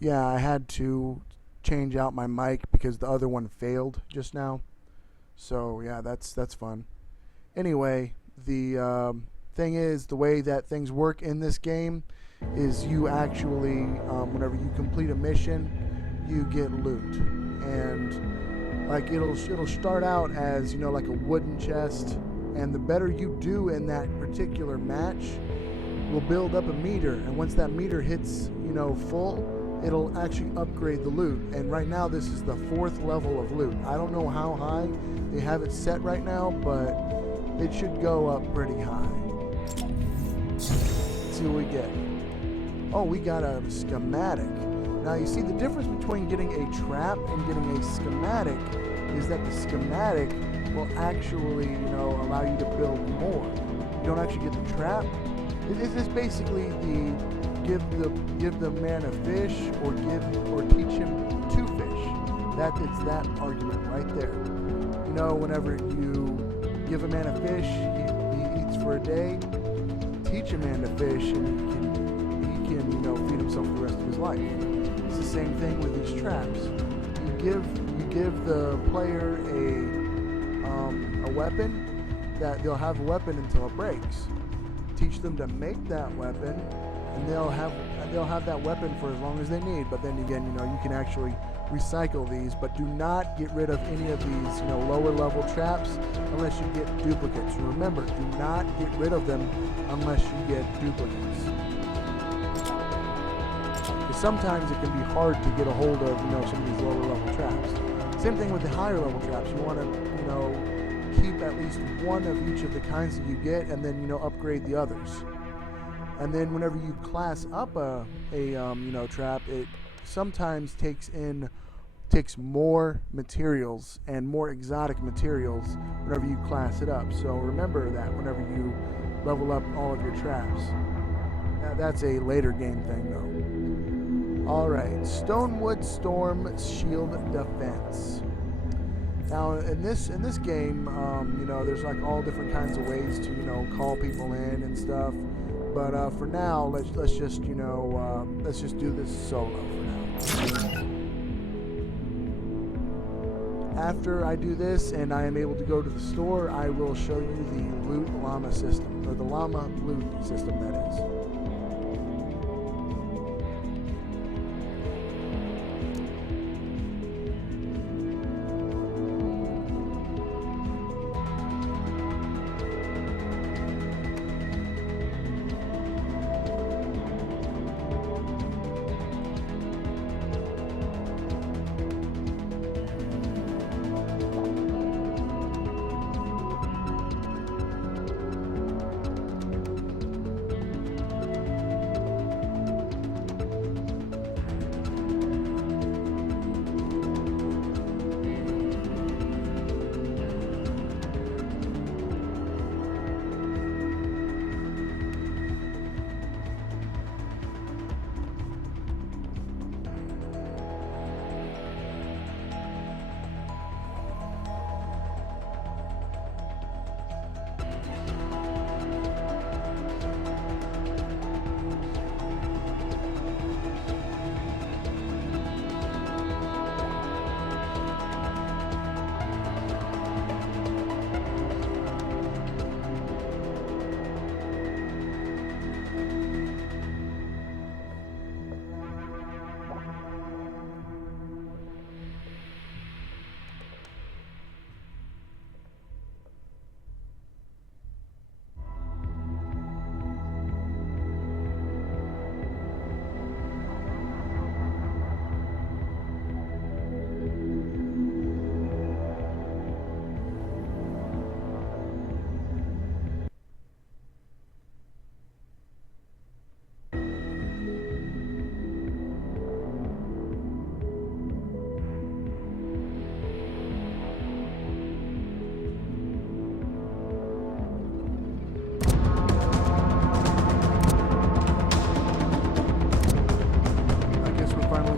Yeah, I had to change out my mic because the other one failed just now. So yeah, that's fun. Anyway, the thing is, the way that things work in this game is you actually, whenever you complete a mission, you get loot, and like it'll start out as like a wooden chest, and the better you do in that particular match, will build up a meter, and once that meter hits full, it'll actually upgrade the loot. And right now this is the 4th level of loot. I don't know how high they have it set right now, but it should go up pretty high. Let's see what we get. Oh, we got a schematic. Now you see the difference between getting a trap and getting a schematic is that the schematic will actually allow you to build more. You don't actually get the trap. It is basically the give the man a fish or teach him to fish. It's that argument right there. Whenever you give a man a fish, he eats for a day. Teach a man to fish, and he can feed himself the rest of his life. It's the same thing with these traps. You give the player a weapon that they'll have a weapon until it breaks. Teach them to make that weapon, and they'll have that weapon for as long as they need. But then again, you can actually recycle these, but do not get rid of any of these lower level traps unless you get duplicates. Remember, do not get rid of them unless you get duplicates, because sometimes it can be hard to get a hold of some of these lower level traps. Same thing with the higher level traps. You want to keep at least one of each of the kinds that you get, and then upgrade the others. And then whenever you class up a trap, it sometimes takes more materials and more exotic materials whenever you class it up. So remember that whenever you level up all of your traps. Now, that's a later game thing though. Alright, Stonewood Storm Shield Defense. Now in this game, there's like all different kinds of ways to call people in and stuff. But for now, let's just do this solo for now. After I do this and I am able to go to the store, I will show you the loot llama system, or the llama loot system, that is.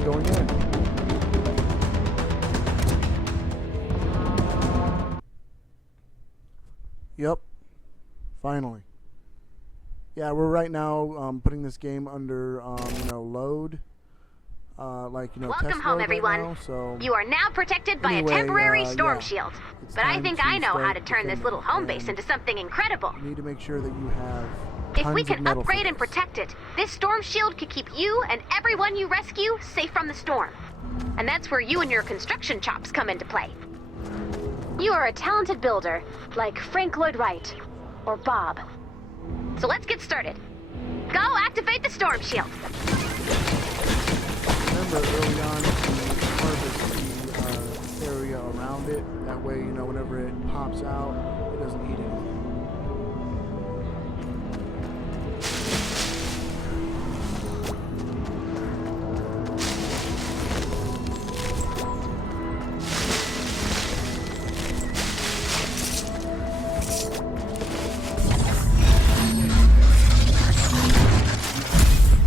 Going in. Yep. Finally. Yeah, we're right now putting this game under load. like, you know, Welcome test home, mode everyone. right now, so You are now protected by anyway, a temporary storm yeah, shield. it's But I time think to I know how start to turn this defending, little home base and into something incredible. you need to make sure that you have If we tons of can metal for upgrade and this. protect it, this storm shield could keep you and everyone you rescue safe from the storm. And that's where you and your construction chops come into play. You are a talented builder, like Frank Lloyd Wright or Bob. So let's get started. Go activate the storm shield. Remember early on to harvest the area around it. That way, you know, whenever it pops out, it doesn't eat anything.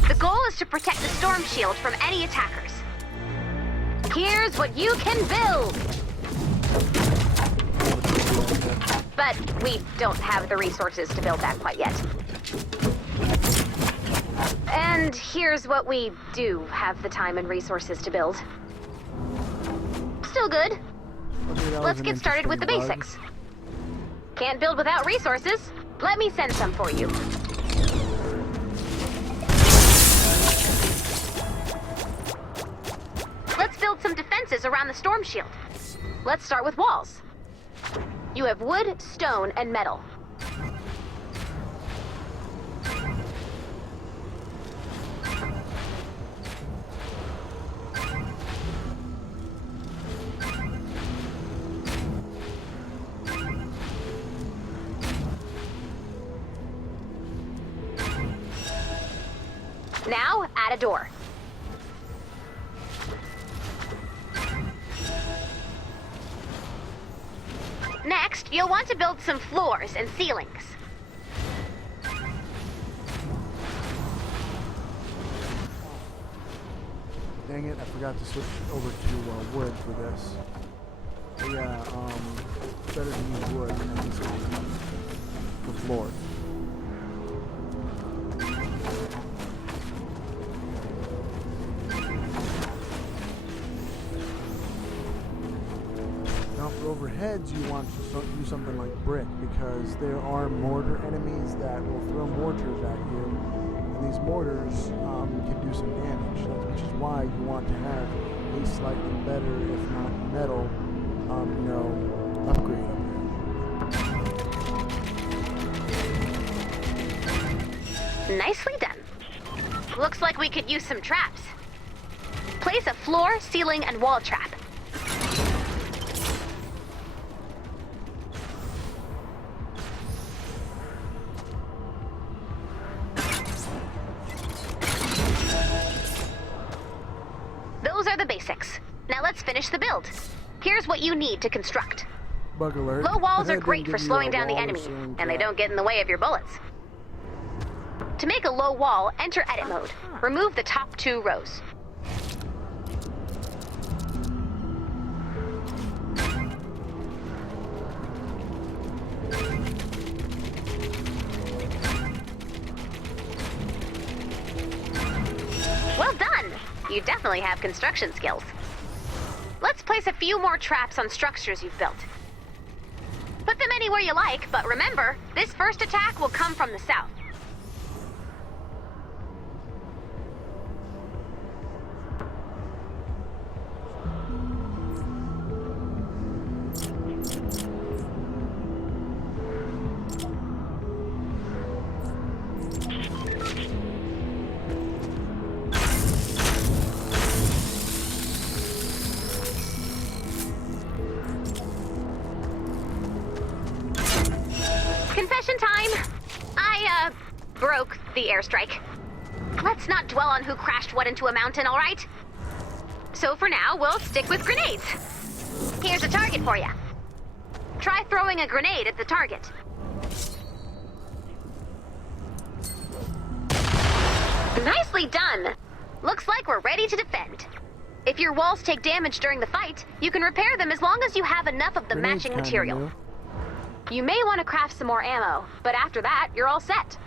The goal is to protect the storm shield from any attackers. Here's what you can build. But we don't have the resources to build that quite yet. And here's what we do have the time and resources to build. Still good. Okay, that Let's was an get started with the interesting basics. Can't build without resources. Let me send some for you. Let's build some defenses around the storm shield. Let's start with walls. You have wood, stone, and metal. Now, add a door. Next, you'll want to build some floors and ceilings. Dang it, I forgot to switch over to wood for this. But yeah, better to use wood than this for floors. Now for overheads, you want to do something like brick, because there are mortar enemies that will throw mortars at you, and these mortars can do some damage, which is why you want to have a slightly better, if not metal, you know, upgrade up there. Nicely done. Looks like we could use some traps. Place a floor, ceiling, and wall trap. Those are the basics. Now let's finish the build. Here's what you need to construct. Bug alert. Low walls are Didn't great give for you slowing a down the wall or enemy, ceiling and they trap. don't get in the way of your bullets. To make a low wall, enter edit mode. Remove the top 2 rows. Well done! You definitely have construction skills. Let's place a few more traps on structures you've built. Put them anywhere you like, but remember, this first attack will come from the south. Confession time! I, broke the airstrike. Let's not dwell on who crashed what into a mountain, all right? So for now, we'll stick with grenades. Here's a target for you. Try throwing a grenade at the target. Nicely done! Looks like we're ready to defend. If your walls take damage during the fight, you can repair them as long as you have enough of the Grenade's matching kinda material. new. You may want to craft some more ammo, but after that, you're all set.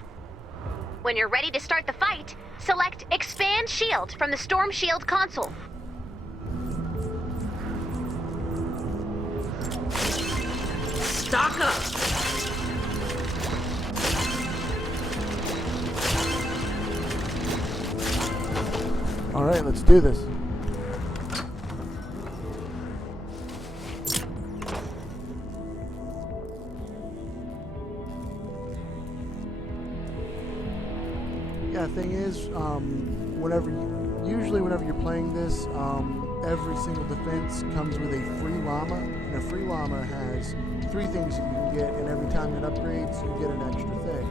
When you're ready to start the fight, Select Expand Shield from the Storm Shield console. Stock up. All right, let's do this. Yeah, thing is, usually whenever you're playing this, every single defense comes with a free llama, and a free llama has 3 things that you can get, and every time it upgrades, you get an extra thing.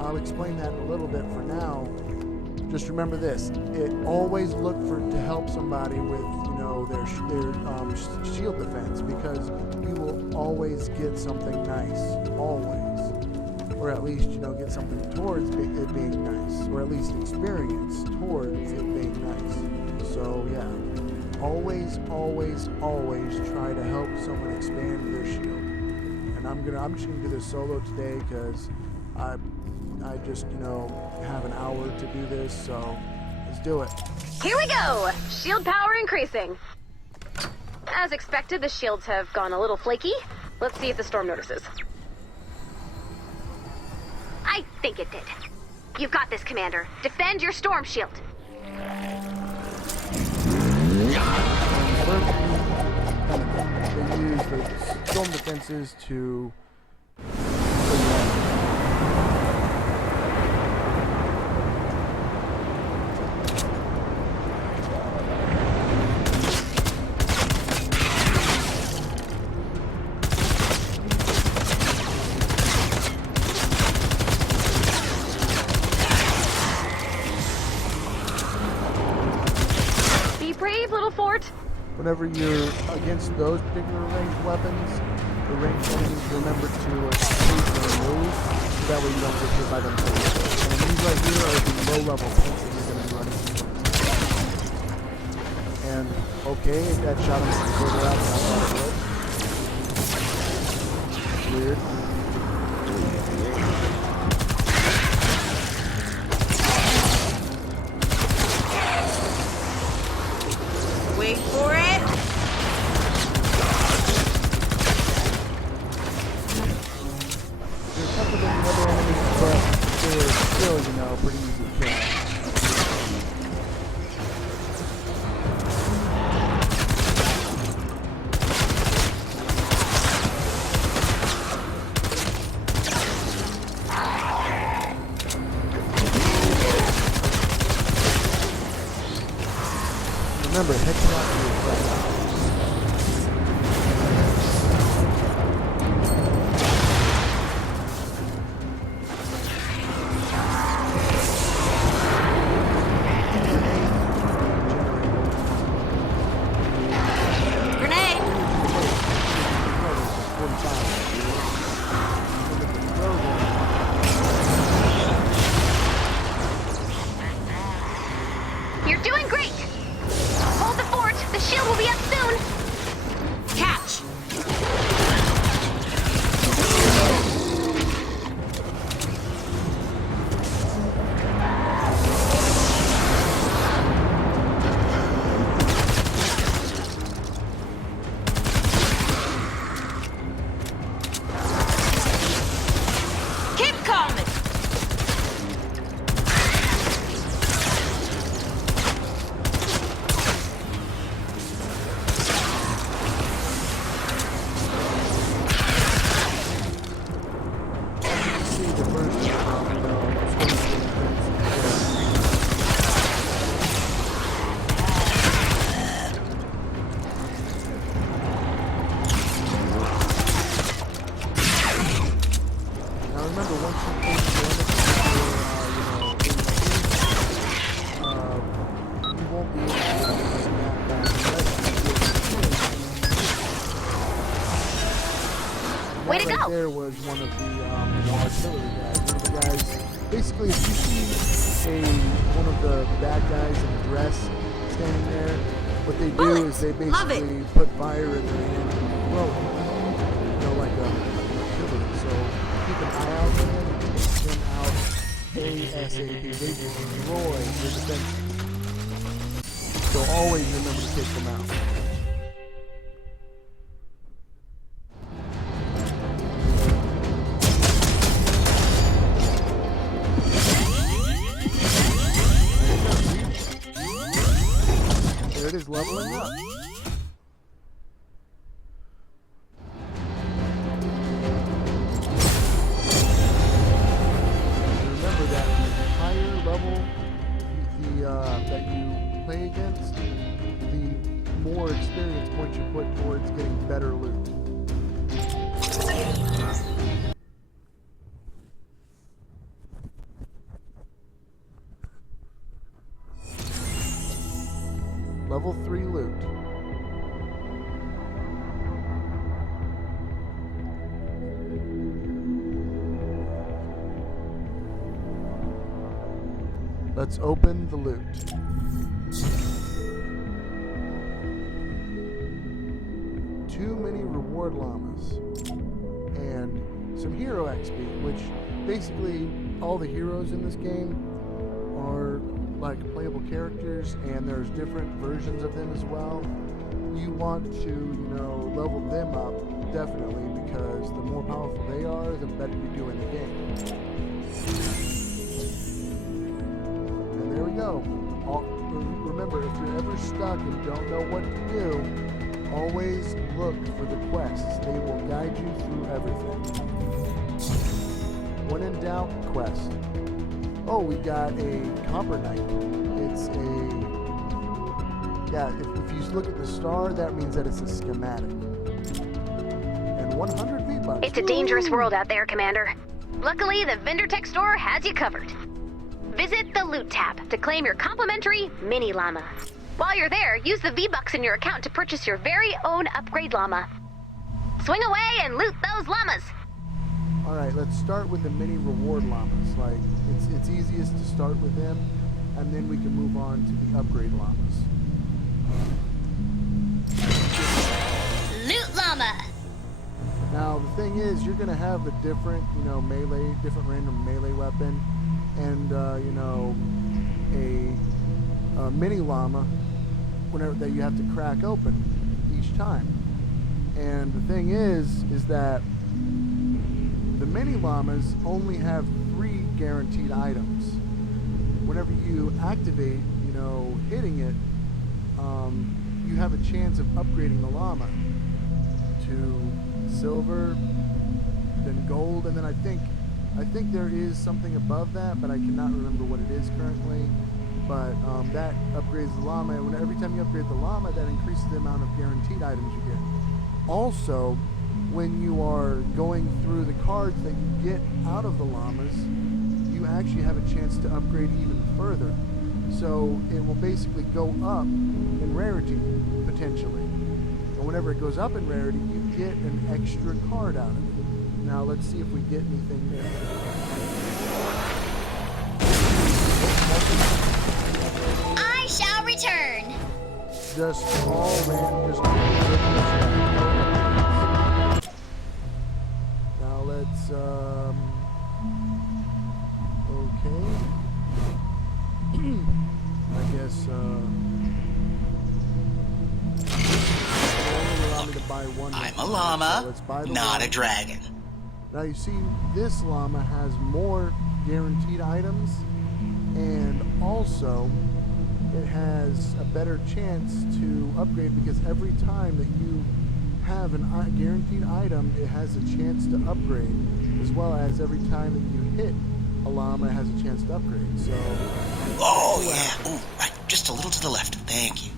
I'll explain that in a little bit. For now, just remember this: always look to help somebody with their shield defense, because you will always get something nice, always. Or at least, get something towards it being nice, or at least experience towards it being nice. So yeah, always, always, always try to help someone expand their shield. And I'm just gonna do this solo today because I just have an hour to do this. So let's do it. Here we go! Shield power increasing. As expected, the shields have gone a little flaky. Let's see if the storm notices. I think it did. You've got this, Commander. Defend your storm shield. They use the storm defenses to whenever you're against those particular ranged weapons, the ranged enemies remember to escape or move, so that way you don't get hit by them. And these right here are the low-level tanks that you're going to be running into. And, okay, that shot him further out than I thought it would. That's weird. Wait for it. They're tougher than the other enemies, but they're still, pretty easy to kill. Remember, headshot to your friend. Grenade. You're doing great! Hold the fort! The shield will be up soon! Catch. Keep coming. See the first Now remember, once you take you won't be able to snap back unless Way to that right go. there was one of the artillery guys. One of the guys, basically, if you see one of the bad guys in a dress standing there, what they do Bullets. is they Love it. basically put fire in their hand and blow it. Like an artillery. So keep an eye out for them and take them out ASAP. They destroy your defenses. So always remember to take them out. There it is, leveling up. Remember that the higher level that you play against, the more experience points you put towards getting better loot. Level 3 loot. Let's open the loot. Too many reward llamas and some hero XP, which basically all the heroes in this game are like playable characters, and there's different versions of them as well. You want to, level them up definitely, because the more powerful they are, the better you do in the game. And there we go. Remember, if you're ever stuck and don't know what to do, always look for the quests. They will guide you through everything. When in doubt, quest. Oh, we got a copper knight. It's if you look at the star, that means that it's a schematic. And 100 V-Bucks. It's a dangerous world out there, Commander. Luckily, the Vendor Tech store has you covered. Visit the Loot tab to claim your complimentary mini llama. While you're there, use the V-Bucks in your account to purchase your very own upgrade llama. Swing away and loot those llamas! Alright, let's start with the mini reward llamas. Like, it's easiest to start with them, and then we can move on to the upgrade llamas. Loot llama. Now, the thing is, you're going to have a different, different random melee weapon, and, a mini llama that you have to crack open each time. And the thing is that the mini llamas only have 3 guaranteed items. Whenever you activate, hitting it, you have a chance of upgrading the llama to silver, then gold, and then I think there is something above that, but I cannot remember what it is currently. But that upgrades the llama, and every time you upgrade the llama, that increases the amount of guaranteed items you get. Also, when you are going through the cards that you get out of the llamas, you actually have a chance to upgrade even further. So it will basically go up in rarity, potentially. And whenever it goes up in rarity, you get an extra card out of it. Now let's see if we get anything there. I shall return. Just all random, Now let's, okay. I guess, allow me to buy one. I'm a llama, so let's buy the not llama. a dragon. Now you see, this llama has more guaranteed items, and also it has a better chance to upgrade, because every time that you have a guaranteed item, it has a chance to upgrade, as well as every time that you hit a llama, it has a chance to upgrade. So, Oh, yeah. Ooh, right. Just a little to the left. Thank you.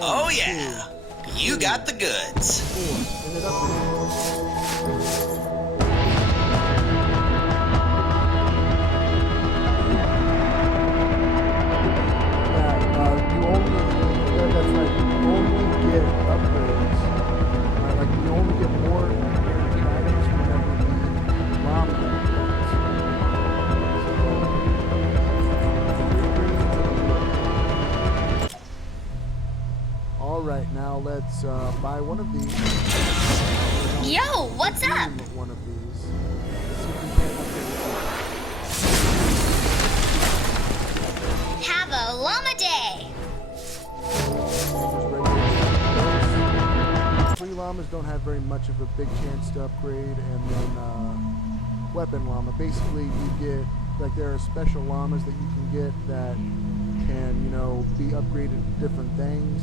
Oh, yeah. You got the goods. 4, and it upgrades. That's right, you only get upgrades. Like, you only get more guaranteed items whenever the llama upgrades. Alright, now let's buy one of these. Yo, what's up? One of these. llama day. Free llamas don't have very much of a big chance to upgrade, and then weapon llama. Basically, you get, like, there are special llamas that you can get that can, you know, be upgraded to different things.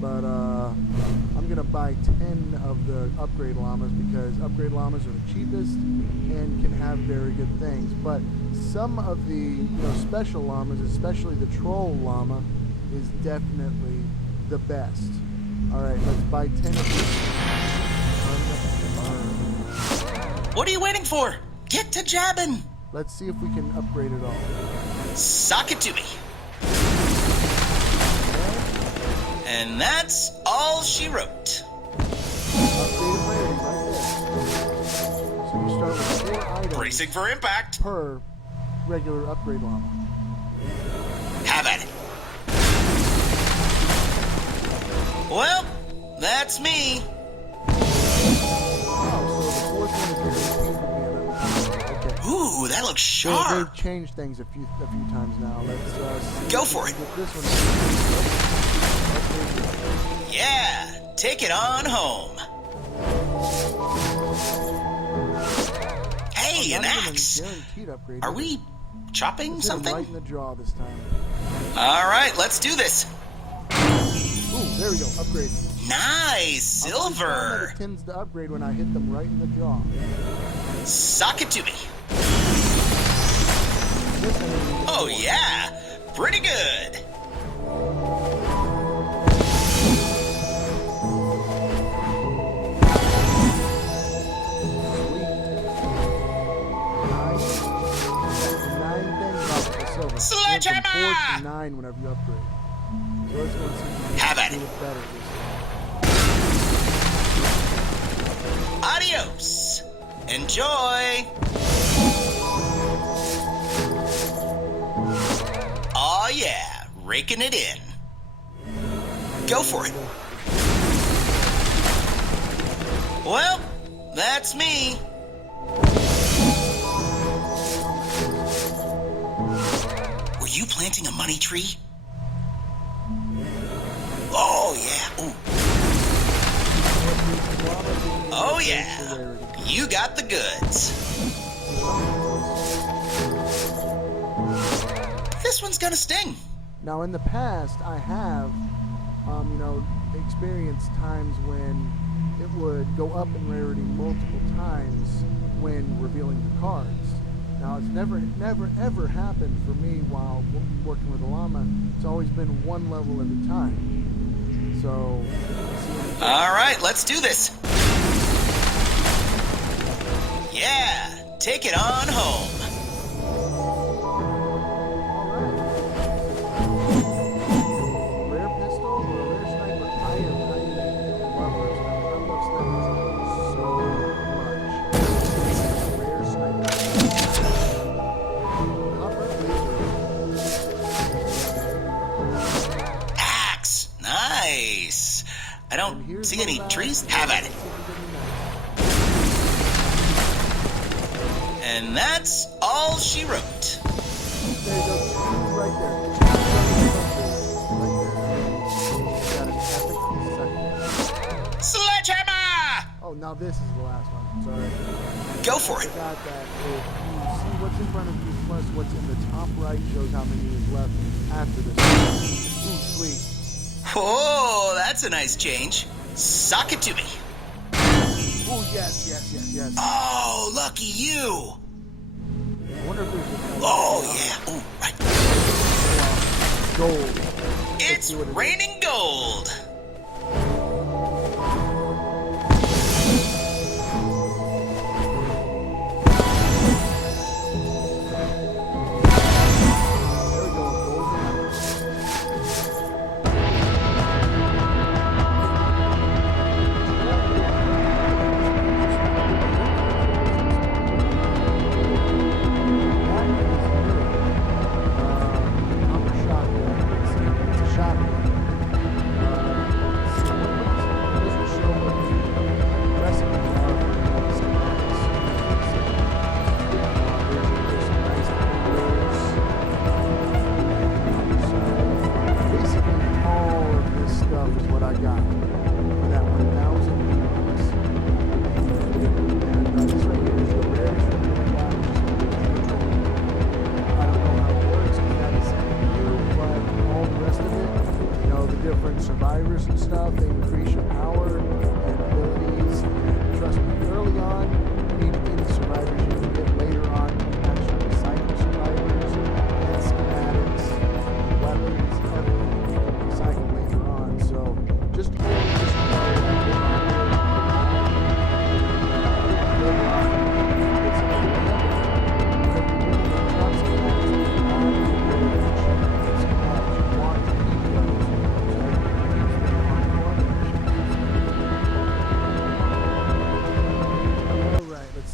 But I'm gonna buy 10 of the upgrade llamas because upgrade llamas are the cheapest and can have very good things. But some of the, you know, special llamas, especially the troll llama, is definitely the best. All right, let's buy 10 of these. What are you waiting for? Get to jabbing. Let's see if we can upgrade it all. Sock it to me. And that's all she wrote. Upgraded rating right there. So you start with 4 items Bracing for impact. per regular upgrade llama. Have at it. Well, that's me. Oh, so the fourth one is guaranteed to be another time. Okay. Ooh, that looks They've sharp. changed things a few times now. Let's see Go if we for can it. get this one. Yeah, take it on home. Hey, an Not even a axe. guaranteed upgrade. Are we chopping Let's hit him something? right in the jaw this time. All right, let's do this. Ooh, there we go. Upgrade. Nice, I always found that silver. it tends to upgrade when I hit them right in the jaw. Sock it to me. This one is Oh, yeah, pretty good. Sledgehammer! 4 to 9 whenever you upgrade. So let's go and see if we can Have at do it. it better this Adios. Enjoy. Aw, yeah, raking it in. Go for it. Well, that's me. Were you planting a money tree? Oh, yeah. Ooh. Oh, yeah. You got the goods. This one's gonna sting. Now, in the past, I have, you know, experienced times when it would go up in rarity multiple times when revealing the cards. Now, it's never, ever happened for me while working with a llama. It's always been one level at a time. So, let's see what we get. All right, let's do this. Yeah, take it on home. Rare pistol or a rare sniper? I love rare snipers. I love snipers so much. Rare sniper. Copper laser. Axe, nice. I And don't here's see the any last trees. one. Have at Let's it. see if we get any nice. And that's all she wrote. There you go. Two right there. Right there. Got an epic second. Sledgehammer! Oh, now this is the last one. Sorry. Go for I it. forgot that if you see what's in front of you plus what's in the top right shows how many is left after this. Ooh, sweet. Oh, that's a nice change. Sock it to me. Ooh, yes. Oh, lucky you. I wonder if there's a Oh, yeah. Ooh, right. gold. Let's It's see what it is. raining gold. There we go, gold. It's a shotgun. survivors and stuff. They increase your power and abilities. And trust me, early on, you need to be the survivors you can get later on. You can actually recycle survivors and schematics, weapons, everything. You can recycle later on. So just hold this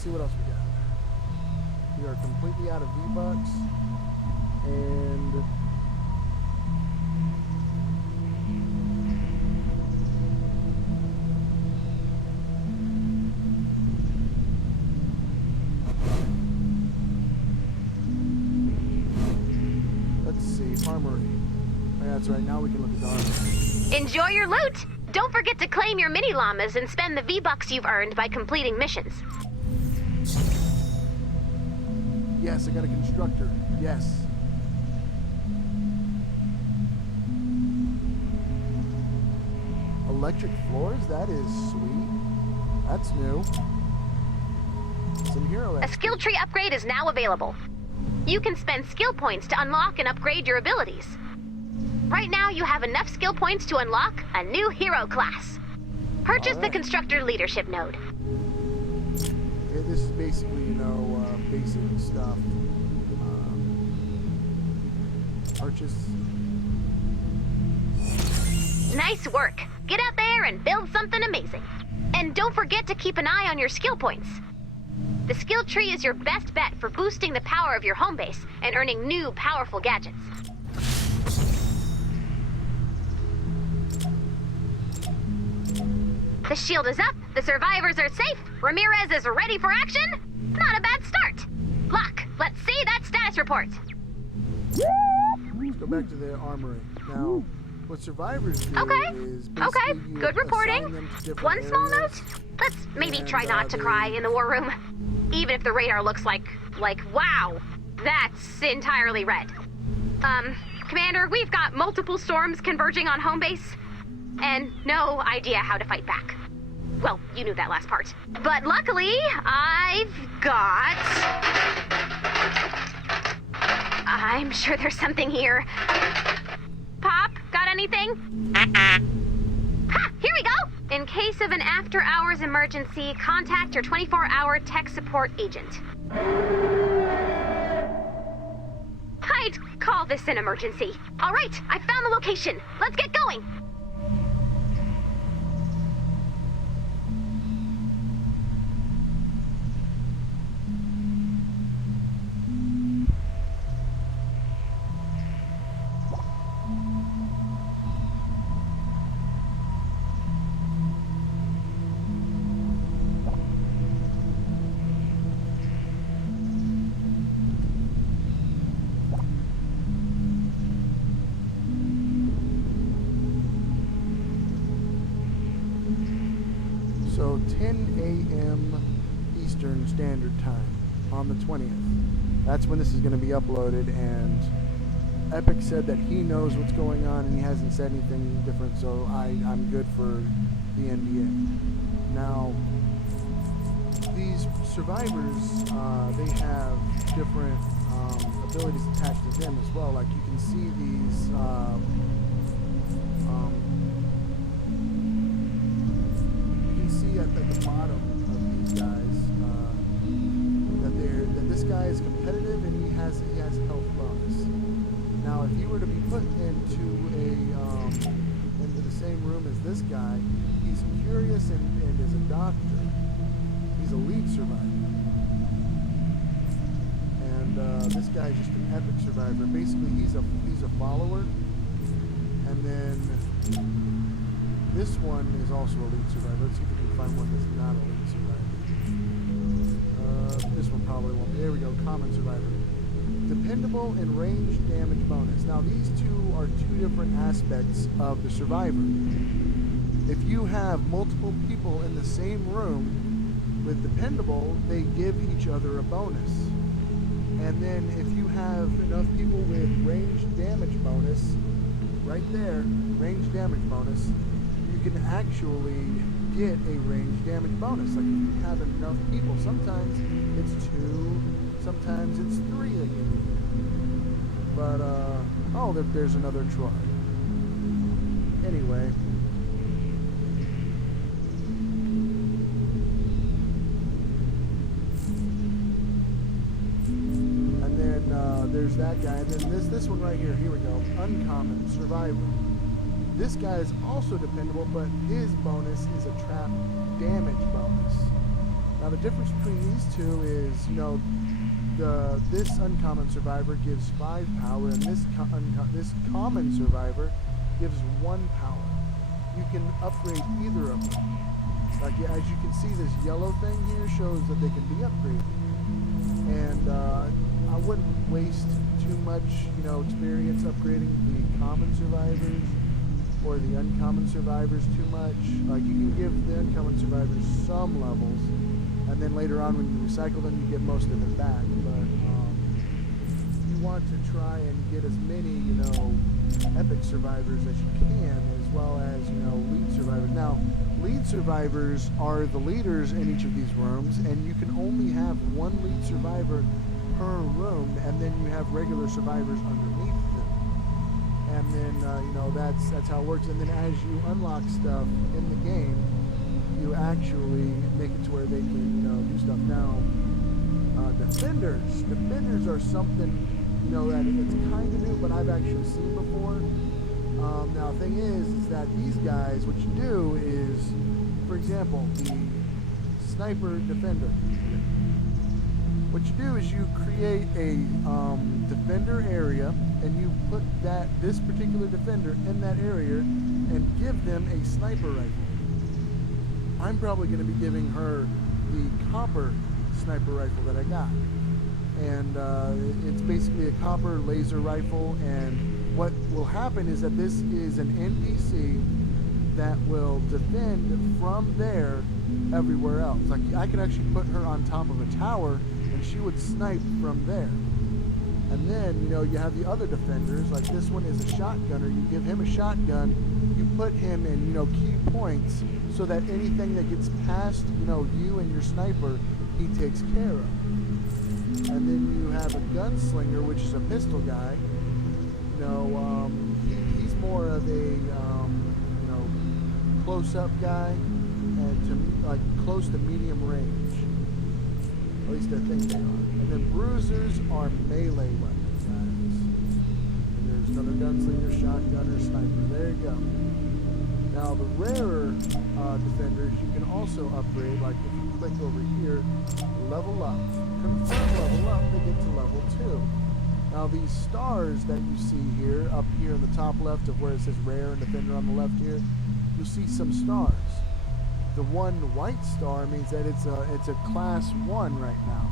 see what else we got. We are completely out of V-Bucks, and let's see, armory. Oh, that's right, now we can look at the armory. Enjoy your loot! Don't forget to claim your mini llamas and spend the V-Bucks you've earned by completing missions. Yes, I got a constructor. Yes. Electric floors? That is sweet. That's new. Some hero. A skill tree upgrade is now available. You can spend skill points to unlock and upgrade your abilities. Right now, you have enough skill points to unlock a new hero class. Purchase the constructor leadership node. Yeah, this is basically, basic stuff. Purchase. Nice work. Get out there and build something amazing. And don't forget to keep an eye on your skill points. The skill tree is your best bet for boosting the power of your home base and earning new powerful gadgets. The shield is up, the survivors are safe, Ramirez is ready for action. Not a bad start. Locke, let's see that status report. Let's go back to the armory. Now, what survivors do is Okay, you good reporting. assign them to different One small note, areas. let's maybe try not to cry in the war room. Even if the radar looks like, wow, that's entirely red. Commander, we've got multiple storms converging on home base, and no idea how to fight back. Well, you knew that last part. But luckily, I've got... I'm sure there's something here. Pop, got anything? Ha! Here we go! In case of an after-hours emergency, contact your 24-hour tech support agent. I'd call this an emergency. All right, I found the location. Let's get going. So 10 a.m. Eastern Standard Time on the 20th. That's when this is going to be uploaded, and Epic said that he knows what's going on and he hasn't said anything different, so I'm good for the NDA. Now, these survivors, they have different abilities attached to them as well. Like you can see these at the bottom of these guys that this guy is competitive and he has health bonus. Now, if you were to be put into the same room as this guy, he's curious and is a doctor. He's a lead survivor, and this guy is just an epic survivor. Basically, he's a follower, and then this one is also a lead survivor. Let's see if we can find one that's not a lead survivor. This one probably won't be. There we go, common survivor. Dependable and range damage bonus. Now these two are two different aspects of the survivor. If you have multiple people in the same room with dependable, they give each other a bonus. And then if you have enough people with range damage bonus, right there, range damage bonus, you can actually get a range damage bonus. Like if you have enough people, sometimes it's 2, sometimes it's 3 that you need. But, oh, there's another try. Anyway. And then there's that guy. And then this one right here we go. Uncommon, Survivor. This guy is also dependable, but his bonus is a trap damage bonus. Now the difference between these two is, you know, this uncommon survivor gives 5 power, and this common survivor gives 1 power. You can upgrade either of them. Like, as you can see, this yellow thing here shows that they can be upgraded. And I wouldn't waste too much, you know, experience upgrading the common survivors or the uncommon survivors too much. Like, you can give the uncommon survivors some levels, and then later on when you recycle them, you get most of it back. But you want to try and get as many, you know, epic survivors as you can, as well as, you know, lead survivors. Now, lead survivors are the leaders in each of these rooms, and you can only have 1 lead survivor per room, and then you have regular survivors underneath them. And then, you know, that's how it works. And then as you unlock stuff in the game, you actually make it to where they can, you know, do stuff. Now, defenders are something, you know, that it's kind of new, but I've actually seen before. Now, the thing is that these guys, what you do is, for example, the sniper defender. What you do is you create a defender area, and you put this particular defender in that area and give them a sniper rifle. I'm probably going to be giving her the copper sniper rifle that I got. And it's basically a copper laser rifle, and what will happen is that this is an NPC that will defend from there everywhere else. Like, I could actually put her on top of a tower, and she would snipe from there. And then, you know, you have the other defenders, like this one is a shotgunner. You give him a shotgun, you put him in, you know, key points, so that anything that gets past, you know, you and your sniper, he takes care of. And then you have a gunslinger, which is a pistol guy. You know, he's more of a, you know, close-up guy, and like close to medium range. At least I think they are. And then bruisers are melee weapons, guys. And there's another gunslinger, shotgunner, sniper. There you go. Now the rarer defenders you can also upgrade. Like if you click over here, level up. Confirm level up, they get to level 2. Now these stars that you see here, up here in the top left of where it says rare and defender on the left here, you'll see some stars. The one white star means that it's a class 1 right now.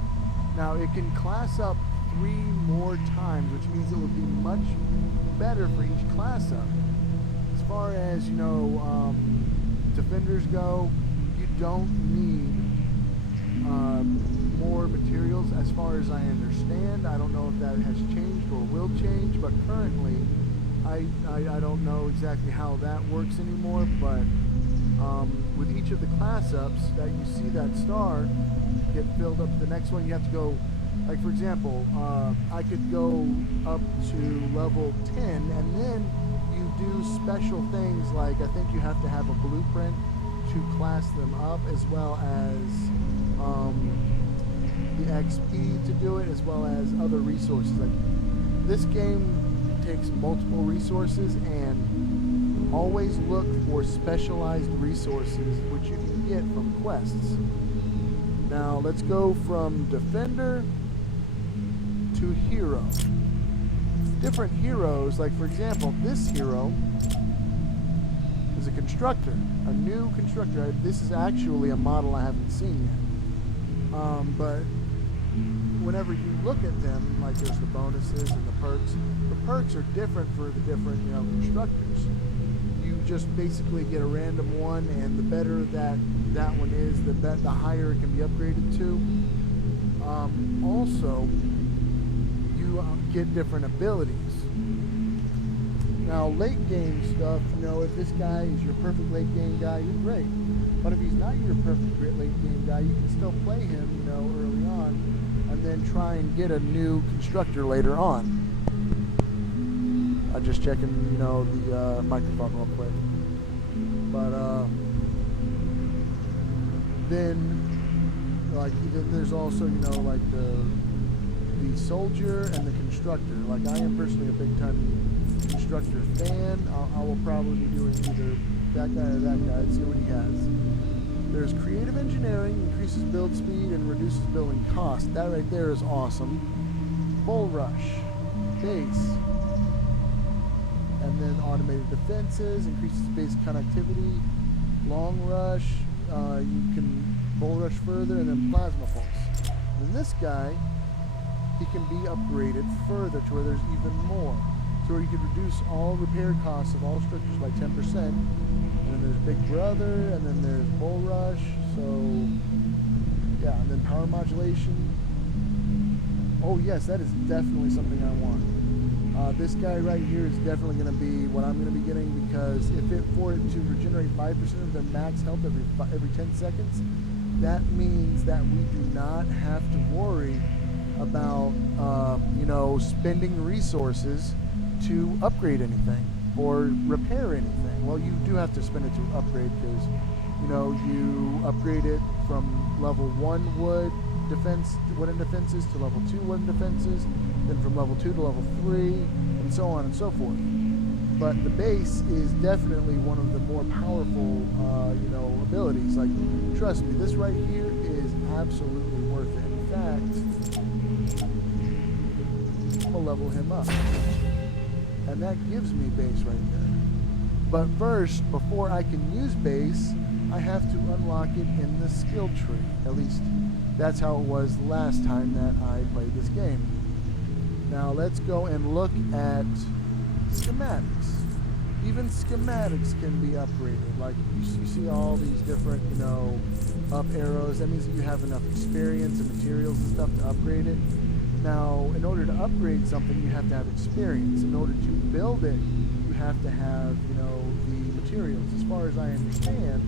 Now it can class up 3 more times, which means it would be much better for each class up. As far as, you know, defenders go, you don't need more materials, as far as I understand. I don't know if that has changed or will change, but currently I don't know exactly how that works anymore. But with each of the class ups that you see that star get filled up to the next one, you have to go, like for example, I could go up to level 10, and then you do special things like, I think you have to have a blueprint to class them up, as well as the XP to do it, as well as other resources. Like, this game takes multiple resources, and always look for specialized resources which you can get from quests. Now let's go from defender to hero. Different heroes, like for example, this hero is a constructor, a new constructor. This is actually a model I haven't seen yet. But whenever you look at them, like there's the bonuses and the perks are different for the different, you know, constructors. You just basically get a random one, and the better that one is, the higher it can be upgraded to. Also, you get different abilities. Now, late game stuff, you know, if this guy is your perfect late game guy, you're great. But if he's not your perfect late game guy, you can still play him, you know, early on, and then try and get a new constructor later on. I'm just checking, you know, the microphone real quick. But then there's also, you know, like the soldier and the constructor. Like, I am personally a big time constructor fan. I will probably be doing either that guy or that guy. Let's see what he has. There's creative engineering, increases build speed and reduces building cost. That right there is awesome. Bull rush, base, and then automated defenses, increases base connectivity. Long rush, you can bull rush further, and then plasma pulse. And this guy, he can be upgraded further to where there's even more. So where you can reduce all repair costs of all structures by 10%. And then there's Big Brother, and then there's Bull Rush. So, yeah, and then power modulation. Oh yes, that is definitely something I want. This guy right here is definitely going to be what I'm going to be getting, because for it to regenerate 5% of their max health every 10 seconds, that means that we do not have to worry about you know, spending resources to upgrade anything or repair anything. Well, you do have to spend it to upgrade, because, you know, you upgrade it from level 1 wooden defenses to level 2 wooden defenses, then from level 2 to level 3, and so on and so forth. But the base is definitely one of the more powerful you know, abilities. Like, trust me, this right here is absolutely worth it. In fact, I'm gonna level him up, and that gives me base right there. But first, before I can use base, I have to unlock it in the skill tree. At least that's how it was last time that I played this game. Now let's go and look at schematics. Even schematics can be upgraded. Like, you see all these different, you know, up arrows. That means that you have enough experience and materials and stuff to upgrade it. Now, in order to upgrade something, you have to have experience. In order to build it, you have to have, you know, the materials. As far as I understand,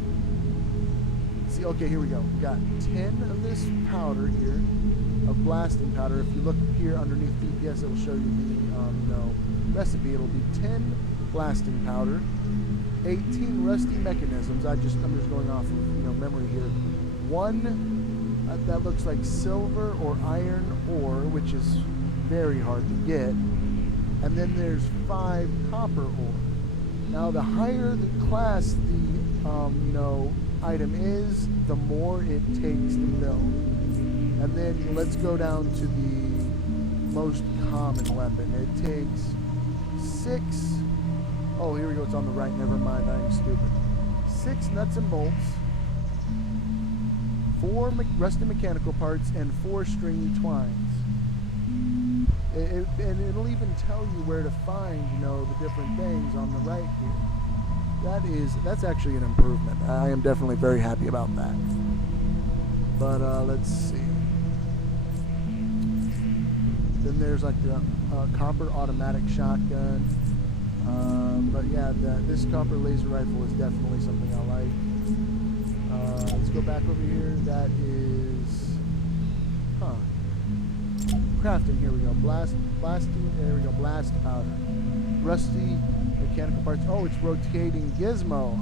see, okay, here we go. We got 10 of this powder here, of blasting powder. If you look here underneath DPS, it will show you the, you know, recipe. It'll be 10 blasting powder, 18 rusty mechanisms. I'm just going off of, you know, memory here. 1 that looks like silver or iron ore, which is very hard to get. And then there's 5 copper ore. Now, the higher the class the you know, item is, the more it takes to build. And then let's go down to the most common weapon. It takes 6. Oh, here we go. It's on the right. Never mind. I'm stupid. 6 nuts and bolts, 4 rusty mechanical parts, and 4 stringy twines. And it'll even tell you where to find, you know, the different things on the right here. That's actually an improvement. I am definitely very happy about that. But let's see. Then there's like the copper automatic shotgun. But yeah, this copper laser rifle is definitely something I like. Let's go back over here. That is, crafting. Here we go. Blasting. There we go. Blast powder. Rusty mechanical parts. Oh, it's rotating gizmo.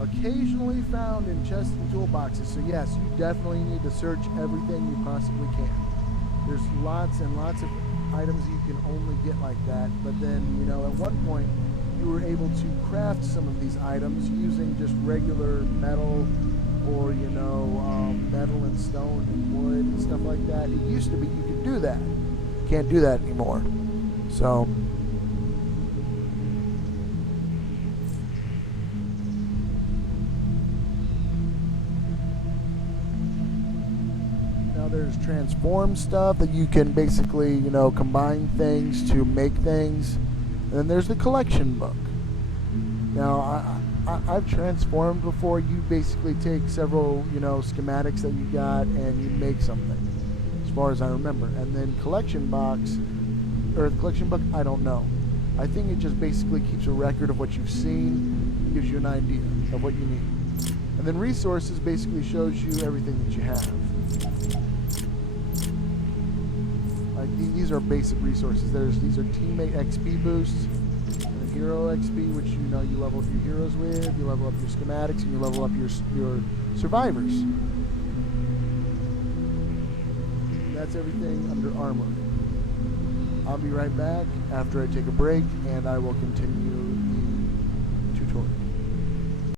Occasionally found in chests and toolboxes. So yes, you definitely need to search everything you possibly can. There's lots and lots of items you can only get like that. But then, you know, at one point, you were able to craft some of these items using just regular metal, or, you know, metal and stone and wood and stuff like that. It used to be you could do that. You can't do that anymore. So, now there's transform stuff that you can basically, you know, combine things to make things. And then there's the collection book. Now, I've transformed before. You basically take several, you know, schematics that you got and you make something, as far as I remember. And then collection box, or the collection book, I don't know. I think it just basically keeps a record of what you've seen, gives you an idea of what you need. And then resources basically shows you everything that you have. Like these are basic resources. These are teammate XP boosts, and hero XP, which you level up your heroes with, you level up your schematics, and you level up your survivors. That's everything under armor. I'll be right back after I take a break, and I will continue the tutorial.